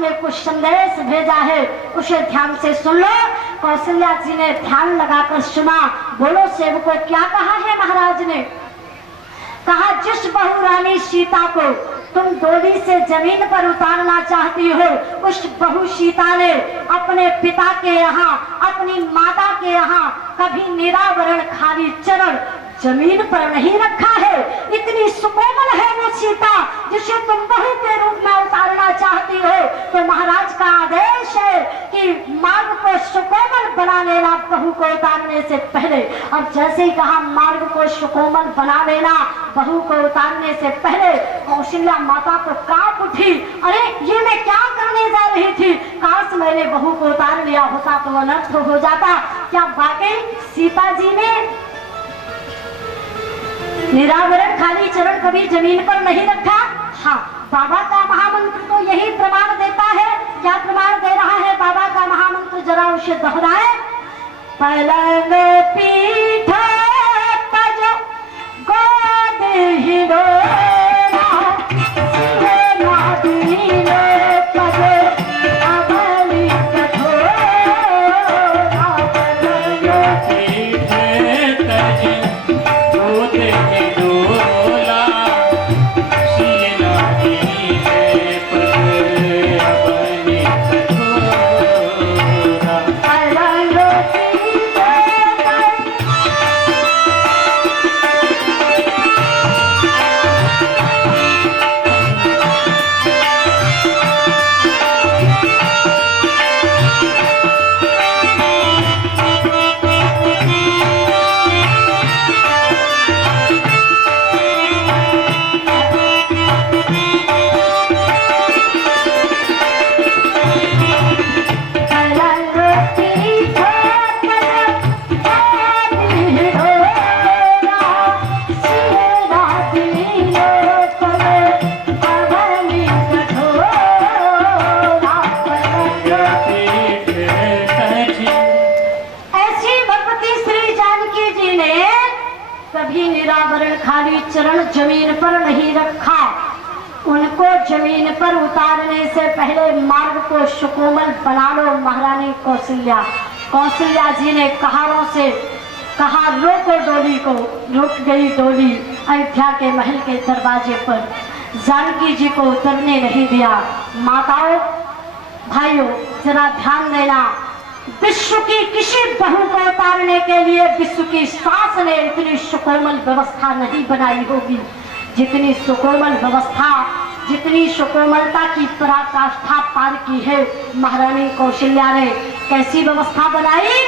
ने कुछ संदेश भेजा है, उसे ध्यान से सुन लो। कौशल्या जी ने ध्यान लगाकर सुना। बोलो सेवकों, क्या कहा है महाराज ने? कहा, जिस बहू रानी सीता को तुम डोली से जमीन पर उतारना चाहती हो, उस बहू सीता ने अपने पिता के यहाँ, अपनी माता के यहाँ कभी निरावरण खाली चरण जमीन पर नहीं रखा है। इतनी सुकोमल है वो सीता जिसे तुम बहू के रूप में उतारना चाहती हो। तो महाराज का आदेश है कि मार्ग को सुकोमल बना लेना बहू को उतारने से पहले। अब जैसे ही कहा मार्ग को सुकोमल बना लेना बहू को उतारने से पहले, कौशल्या माता तो कांप उठी। अरे ये मैं क्या करने जा रही थी? काश मैंने बहू को उतार लिया होता तो अनर्थ हो जाता। क्या वाकई सीता जी ने निरावरण खाली चरण कभी जमीन पर नहीं रखा? हाँ, बाबा का महामंत्र तो यही प्रमाण देता है। क्या प्रमाण दे रहा है बाबा का महामंत्र? जरा उसे दोहराए। पलंग पीठ तज गोद हिडोरा, चरण जमीन पर नहीं रखा। उनको जमीन पर उतारने से पहले मार्ग को सुकोमल बना लो महारानी कौशल्या। कौशल्या जी ने कहारों से कहा, रोको डोली को। रुक गई डोली अयोध्या के महल के दरवाजे पर। जानकी जी को उतरने नहीं दिया। माताओं भाइयों, जरा ध्यान देना, विश्व की किसी बहू को उतारने के लिए विश्व की सास ने इतनी सुकोमल व्यवस्था नहीं बनाई होगी जितनी सुकोमल व्यवस्था, जितनी सुकोमलता की पराकाष्ठा पार की है महारानी कौशल्या ने। कैसी व्यवस्था बनाई?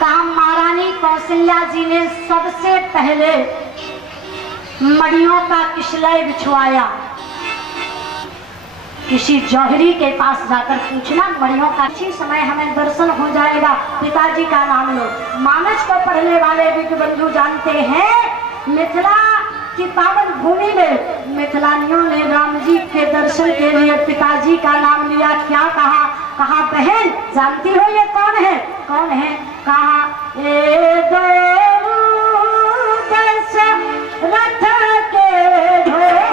कहा, महारानी कौशल्या जी ने सबसे पहले मड़ियों का किसलय बिछवाया। किसी जौहरी के पास जाकर पूछना मड़ियों का, इसी समय हमें दर्शन हो जाएगा। पिताजी का नाम लो। मानस को पढ़ने वाले विज्ञ बंधु जानते हैं, मिथिला की पावन भूमि में मिथिलानियों ने राम जी के दर्शन के लिए पिताजी का नाम लिया। क्या कहा? कहा, बहन जानती हो ये कौन है? कौन है? कहा, ए दो रथ के ढोला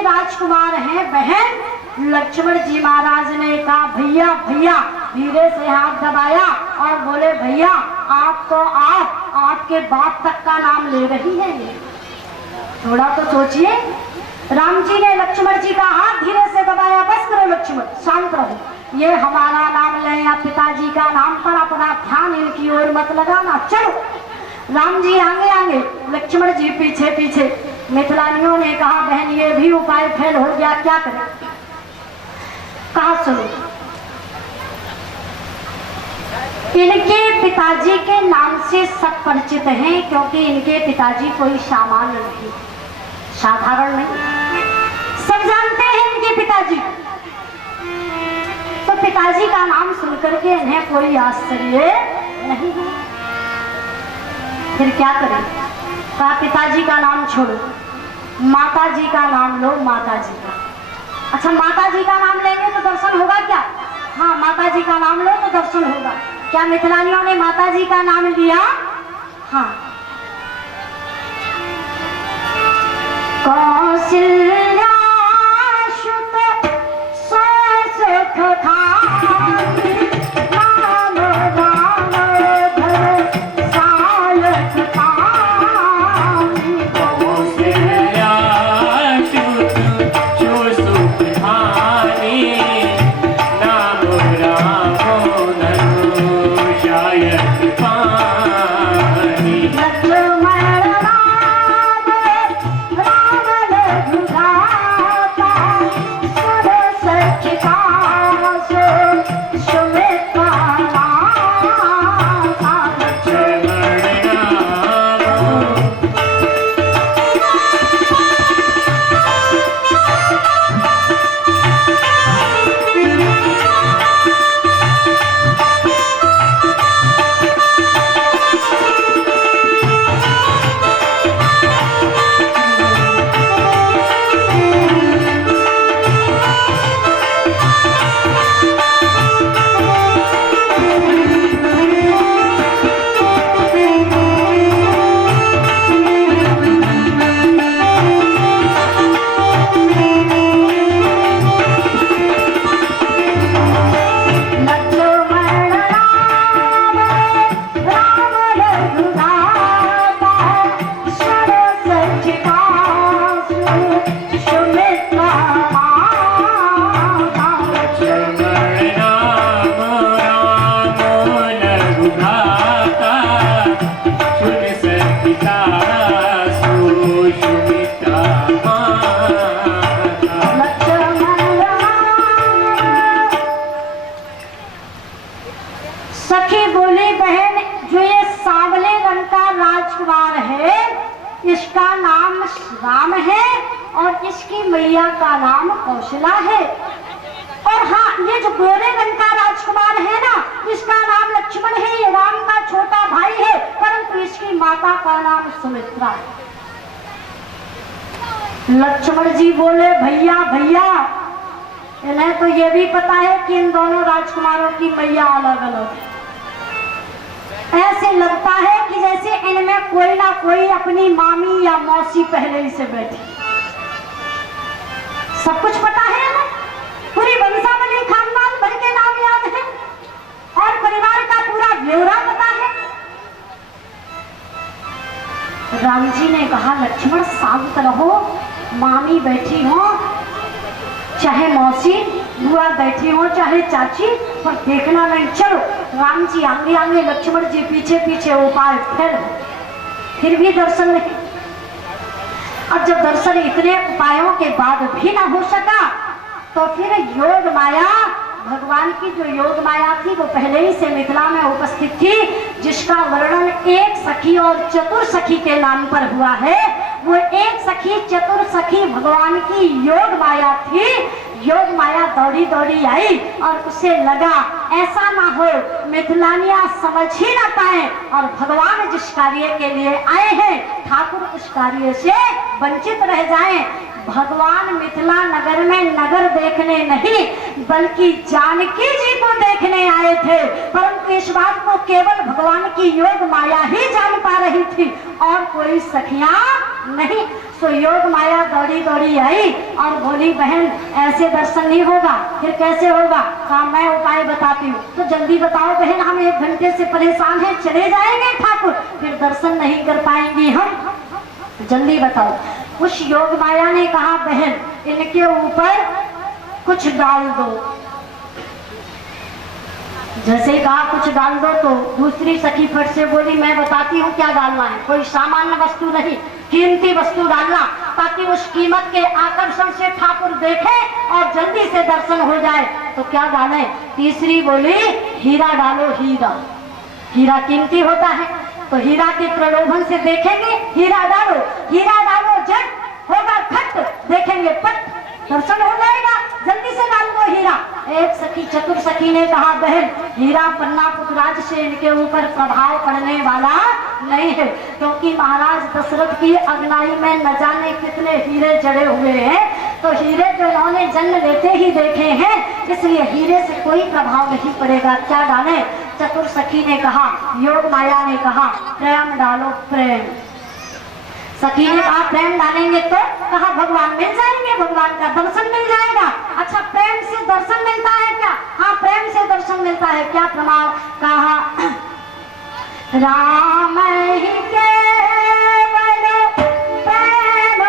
राजकुमार हैं बहन। लक्ष्मण जी महाराज ने कहा भैया भैया, धीरे से हाथ दबाया और बोले भैया आप तो आपके बाप तक का नाम ले रही है ये, थोड़ा तो सोचिए। राम जी ने लक्ष्मण जी का हाथ धीरे से दबाया, बस करो लक्ष्मण, शांत रहो, ये हमारा नाम ले या पिताजी का नाम पर अपना ध्यान इनकी ओर मत लगाना, चलो। राम जी आगे आगे, लक्ष्मण जी पीछे पीछे। मिथिलानियों ने कहा बहन ये भी उपाय फेल हो गया, क्या करें? कहा सुनो, इनके पिताजी के नाम से सब परिचित हैं, क्योंकि इनके पिताजी कोई सामान्य नहीं, साधारण नहीं, सब जानते हैं इनके पिताजी। तो पिताजी का नाम सुनकर के इन्हें कोई आश्चर्य नहीं है, फिर क्या करें? कहा पिताजी का नाम छोड़ो, माता जी का नाम लो, माता जी का। अच्छा माता जी का नाम लेंगे तो दर्शन होगा क्या? हाँ माता जी का नाम लो तो दर्शन होगा। क्या मिथिलानियों ने माता जी का नाम लिया? हाँ। कौशल्या सुत सुख खाई, राम राम भर सायक पाई। कौशल्या सुत सुख खाई, राम राम धनु सायक पाई। लक्ष्मण राम राम रघुराता, सुर सखिता सुमित्रा माता। लक्ष्मण राम लक्ष्मण राम राम रघुराता, सुर सखिता सुमित्रा माता। लक्ष्मण राम राम रघुराता, सुन सखिता सुमित्रा माता। लक्ष्मण राम। सखी बोली बहन जो ये सांवले रंग का राजकुमार है इसका नाम राम है और इसकी मैया का नाम कौशला है। और हाँ ये जो गोरे रंग का राजकुमार है ना इसका नाम लक्ष्मण है, ये राम का छोटा भाई है, परंतु इसकी माता का नाम सुमित्रा है। लक्ष्मण जी बोले भैया भैया, इन्हें तो ये भी पता है कि इन दोनों राजकुमारों की मैया अलग अलग है। ऐसे लगता है कि जैसे इनमें कोई ना कोई अपनी मामी या मौसी पहले ही से बैठी। सब कुछ पता है हमें, पूरी वंशावली खानदान भर के नाम याद है और परिवार का पूरा ब्यौरा पता है। राम जी ने कहा लक्ष्मण शांत रहो, मामी बैठी हो चाहे मौसी, बुआ बैठी हो चाहे चाची, पर देखना नहीं। चलो राम जी आगे आगे, लक्ष्मण जी पीछे पीछे, उपाय फेल हो, फिर भी दर्शन नहीं। अब जब दर्शन इतने उपायों के बाद भी ना हो सका तो फिर योग माया, भगवान की जो योग माया थी वो पहले ही से मिथिला में उपस्थित थी, जिसका वर्णन एक सखी और चतुर सखी के नाम पर हुआ है। वो एक सखी चतुर सखी भगवान की योग माया थी। योग माया दौड़ी दौड़ी आई और उसे लगा ऐसा ना हो मिथिलानिया समझ ही ना पाए और भगवान जिस कार्य के लिए आए हैं ठाकुर उस कार्य से वंचित रह जाएं। भगवान मिथिला नगर में नगर देखने नहीं बल्कि जानकी जी को देखने आए थे, परंतु इस बात को केवल भगवान की योग माया ही जान पा रही थी और कोई सखियां नहीं। तो योग माया दौड़ी दौड़ी आई और बोली बहन ऐसे दर्शन नहीं होगा, फिर कैसे होगा? हाँ मैं उपाय बताती हूँ। तो जल्दी बताओ बहन, हम 1 घंटे से परेशान हैं, चले जाएंगे ठाकुर, फिर दर्शन नहीं कर पाएंगी हम, जल्दी बताओ। उस योग माया ने कहा बहन इनके ऊपर कुछ डाल दो। जैसे ही कहा कुछ डाल दो तो दूसरी सखी फट से बोली मैं बताती हूँ क्या डालना है, कोई सामान्य वस्तु नहीं, कीमती वस्तु डालना, ताकि उस कीमत के आकर्षण से ठाकुर देखे और जल्दी से दर्शन हो जाए। तो क्या डालें? तीसरी बोली हीरा डालो, हीरा, हीरा कीमती होता है, तो हीरा के प्रलोभन से देखेंगे, हीरा डालो, हीरा डालो, जट होगा खट, देखेंगे पट, दर्शन हो जाएगा, जल्दी से डाल दो हीरा। एक सखी चतुर सखी ने कहा बहन हीरा पन्ना पुखराज से इनके ऊपर प्रभाव पड़ने वाला नहीं है, क्योंकि महाराज दशरथ की अगुवाई में न जाने कितने हीरे जड़े हुए हैं, तो हीरे तो इन्होंने जन्म लेते ही देखे हैं, इसलिए हीरे से कोई प्रभाव नहीं पड़ेगा। क्या डालें? चतुर सखी ने कहा, योग माया ने कहा प्रेम डालो, प्रेम। सखी ने कहा प्रेम डालेंगे तो? कहा भगवान मिल जाएंगे, भगवान का दर्शन मिल जाएगा। अच्छा प्रेम से दर्शन मिलता है क्या? हाँ प्रेम से दर्शन मिलता है। क्या प्रमाण? कहा राम ही केवल प्रेम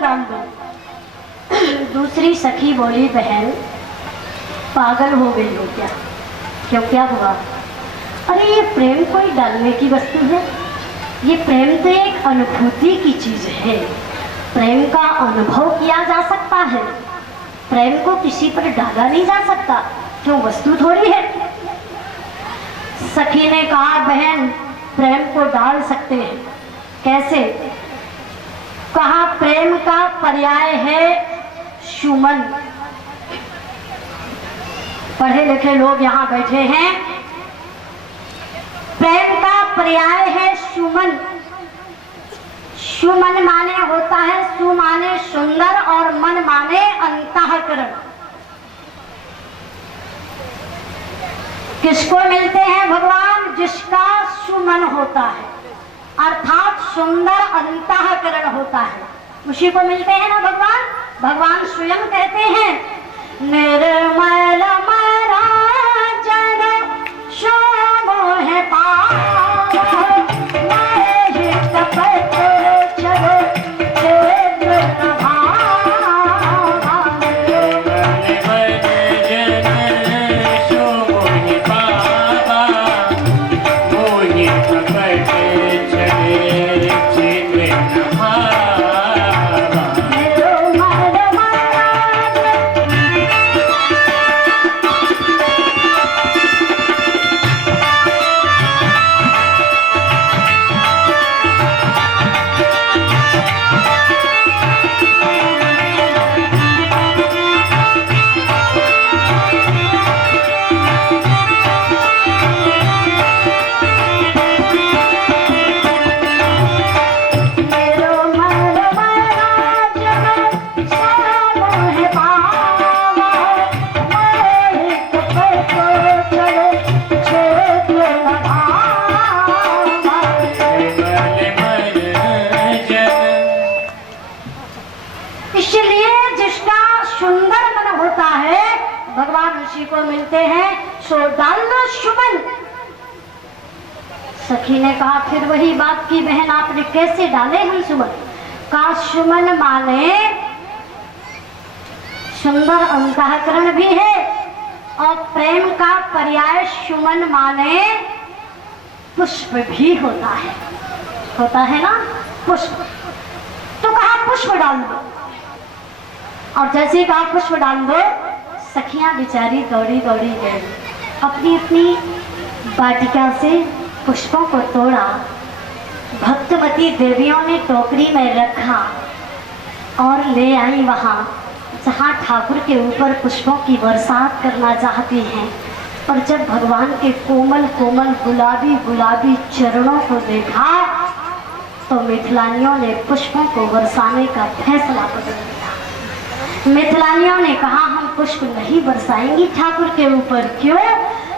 प्यारा, दूसरी सखी बोली बहन पागल हो गई हो क्या? क्यों क्या हुआ? अरे ये प्रेम कोई डालने की वस्तु है, ये प्रेम तो एक अनुभूति की चीज है, प्रेम का अनुभव किया जा सकता है, प्रेम को किसी पर डाला नहीं जा सकता, क्यों वस्तु थोड़ी है। सखी ने कहा बहन प्रेम को डाल सकते हैं। कैसे? कहा प्रेम का पर्याय है सुमन। पढ़े लिखे लोग यहाँ बैठे हैं। प्रेम का पर्याय है सुमन। सुमन माने होता है, सु माने सुंदर और मन माने अंतःकरण। किसको मिलते हैं भगवान? जिसका सुमन होता है, अर्थात सुंदर अंतःकरण होता है, उसी को मिलते हैं ना भगवान। भगवान स्वयं कहते हैं निर्मल मराजन शो मोह पावा, महे तपत चलो चेद्र प्रभावा। निर्मल मराजन शो मोह पावा, मोहि तपत चले चेद्र प्रभावा। उसी को मिलते हैं, सो डाल लो सुमन। सखी ने कहा फिर वही बात की बहन, आपने कैसे डाले हम सुमन? कहा सुमन माने सुंदर अंतःकरण भी है और प्रेम का पर्याय सुमन माने पुष्प भी होता है ना, पुष्प। तो कहा पुष्प डाल दो, और जैसे कहा पुष्प डाल दो, सखियां बेचारी दौड़ी दौड़ी गई, अपनी अपनी वाटिका से पुष्पों को तोड़ा, भक्तवती देवियों ने टोकरी में रखा और ले आई वहां जहाँ ठाकुर के ऊपर पुष्पों की बरसात करना चाहती हैं। और जब भगवान के कोमल कोमल गुलाबी गुलाबी चरणों को देखा तो मिथिलानियों ने पुष्पों को बरसाने का फैसला बदल दिया। मिथिलानियों ने कहा हम पुष्प नहीं बरसाएंगी ठाकुर के ऊपर। क्यों?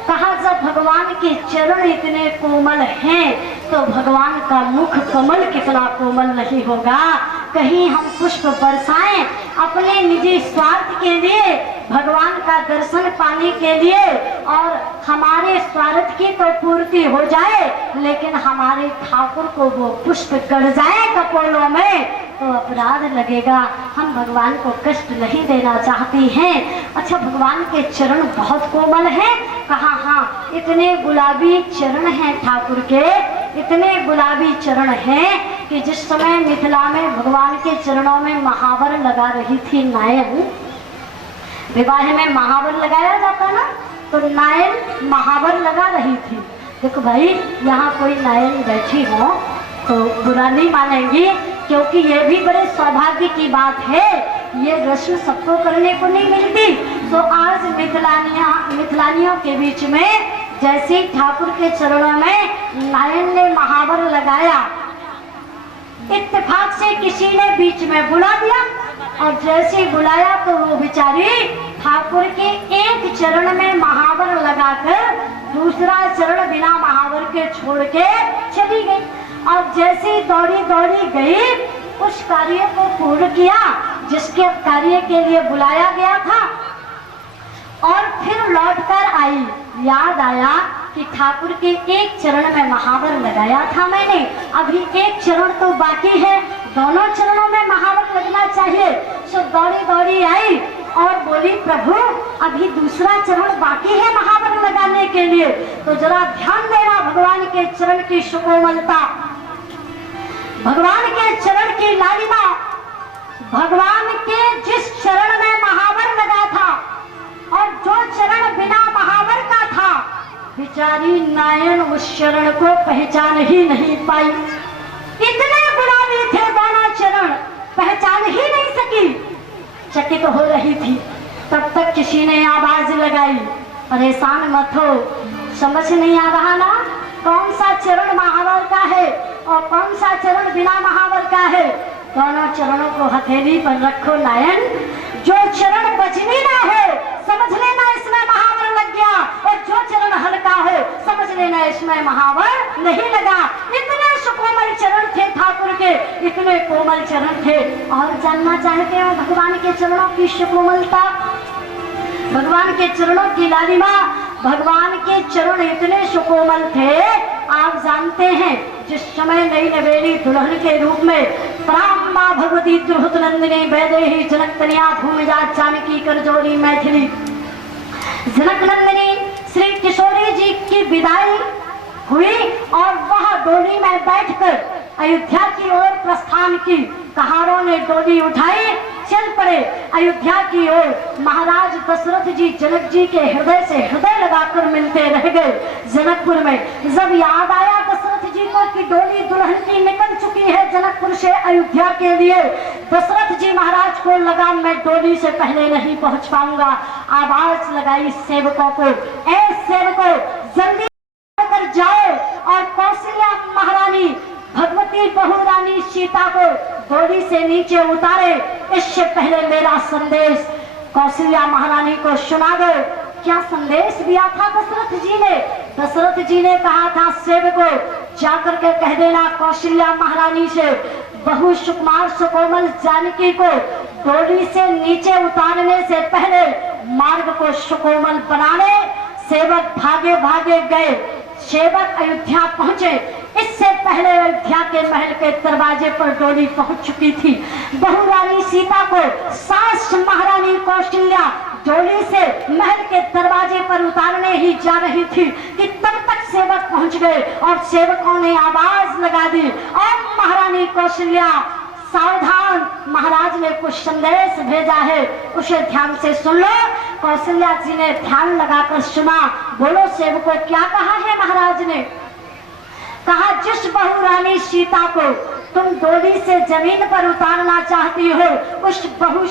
कहा जब भगवान के चरण इतने कोमल हैं तो भगवान का मुख कमल कितना कोमल नहीं होगा। कहीं हम पुष्प बरसाएं अपने निजी स्वार्थ के लिए, भगवान का दर्शन पाने के लिए, और हमारे स्वार्थ की तो पूर्ति हो जाए, लेकिन हमारे ठाकुर को वो पुष्प गड़ जाए कपोलों में तो अपराध लगेगा। हम भगवान को कष्ट नहीं देना चाहती हैं। अच्छा, भगवान के चरण बहुत कोमल हैं? कहा हाँ, इतने गुलाबी चरण हैं ठाकुर के, इतने गुलाबी चरण हैं कि जिस समय मिथिला में भगवान के चरणों में महावर लगा रही थी नायन, विवाह में महावर लगाया जाता ना, तो नायन महावर लगा रही थी। देखो भाई, यहाँ कोई नायन बैठी हो तो बुरा नहीं मानेंगी, क्योंकि ये भी बड़े सौभाग्य की बात है, ये रस्म सबको करने को नहीं मिलती। तो आज मिथिलानियों के बीच में जैसे ठाकुर के चरणों में नायन ने महावर लगाया, इत्तेफाक से किसी ने बीच में बुला दिया, और जैसे बुलाया तो वो बेचारी ठाकुर के एक चरण में महावर लगाकर दूसरा चरण बिना महावर के छोड़ के चली गई। और जैसे दौड़ी दौड़ी गई, उस कार्य को पूर्ण किया जिसके कार्य के लिए बुलाया गया था, और फिर लौटकर आई। याद आया कि ठाकुर के एक चरण में महावर लगाया था मैंने, अभी एक चरण तो बाकी है, दोनों चरणों में महावर लगना चाहिए। सो दौड़ी दौड़ी आई और बोली प्रभु अभी दूसरा चरण बाकी है महावर लगाने के लिए, तो जरा ध्यान देना भगवान के चरण की सुकोमलता, भगवान के चरण की लालिमा, भगवान के जिस चरण में महावर लगा था और जो चरण बिना महावर का था, बेचारी नायन उस चरण को पहचान ही नहीं पाई। इतने गुलाबी थे दोनों चरण, पहचान ही नहीं सकी, चकित हो रही थी। तब तक किसी ने आवाज लगाई, परेशान मत हो, समझ नहीं आ रहा ना कौन सा चरण महावर का है और कौन सा चरण बिना महावर का है? दोनों चरणों को हथेली पर रखो नायन, जो चरण बचनी ना है समझ लेना इसमें महावर लग गया, और जो चरण हल्का हो समझ लेना इसमें महावर नहीं लगा। इतने सुकोमल चरण थे ठाकुर के, इतने कोमल चरण थे। और जानना चाहते हो भगवान के चरणों की सुकोमलता, भगवान के चरणों की लालिमा? भगवान के चरण इतने सुकोमल थे, आप जानते हैं जिस समय नई नवेली दुल्हन के रूप में प्रामा भगवती द्रुहत नंदिनी वैदेही जनक कन्या भूमिजा जानकी करजोरी मैथिली जनक नंदिनी श्री किशोरी जी की विदाई हुई, और वह डोली में बैठकर अयोध्या की ओर प्रस्थान की। कहारों ने डोली उठाई, चल पड़े अयोध्या की ओर। महाराज दशरथ जी जनक जी के हृदय से हृदय लगाकर मिलते रह गए जनकपुर में। जब याद आया दशरथ जी को कि डोली दुल्हन की निकल चुकी है जनकपुर से अयोध्या के लिए, दशरथ जी महाराज को लगा मैं डोली से पहले नहीं पहुंच पाऊंगा। आवाज लगाई सेवकों को, ऐ सेवकों जल्दी कर जाओ और कौशल्या महारानी भगवती बहू रानी सीता को डोली से नीचे उतारे, इससे पहले मेरा संदेश कौशल्या महारानी को सुना दो। क्या संदेश दिया था दशरथ जी ने? दशरथ जी ने कहा था सेवकों जाकर के कह देना कौशल्या महारानी से, बहु सुकुमार सुकोमल जानकी को डोली से नीचे उतारने से पहले मार्ग को सुकोमल बनाने सेवक भागे भागे गए। सेवक अयोध्या पहुंचे, इससे पहले अयोध्या के महल के दरवाजे पर डोली पहुंच चुकी थी। बहू रानी सीता को सास महारानी कौशल्या डोली से महल के दरवाजे पर उतारने ही जा रही थी कि तब तक सेवक पहुंच गए और सेवकों ने आवाज लगा दी, और महारानी कौशल्या सावधान, महाराज ने कुछ संदेश भेजा है, उसे ध्यान से सुन लो। कौशल्या जी ने ध्यान लगाकर सुना। बोलो सेवकों, क्या कहा है महाराज ने? कहा, जिस बहू रानी सीता को तुम डोली से जमीन पर उतारना चाहती हो, उस बहू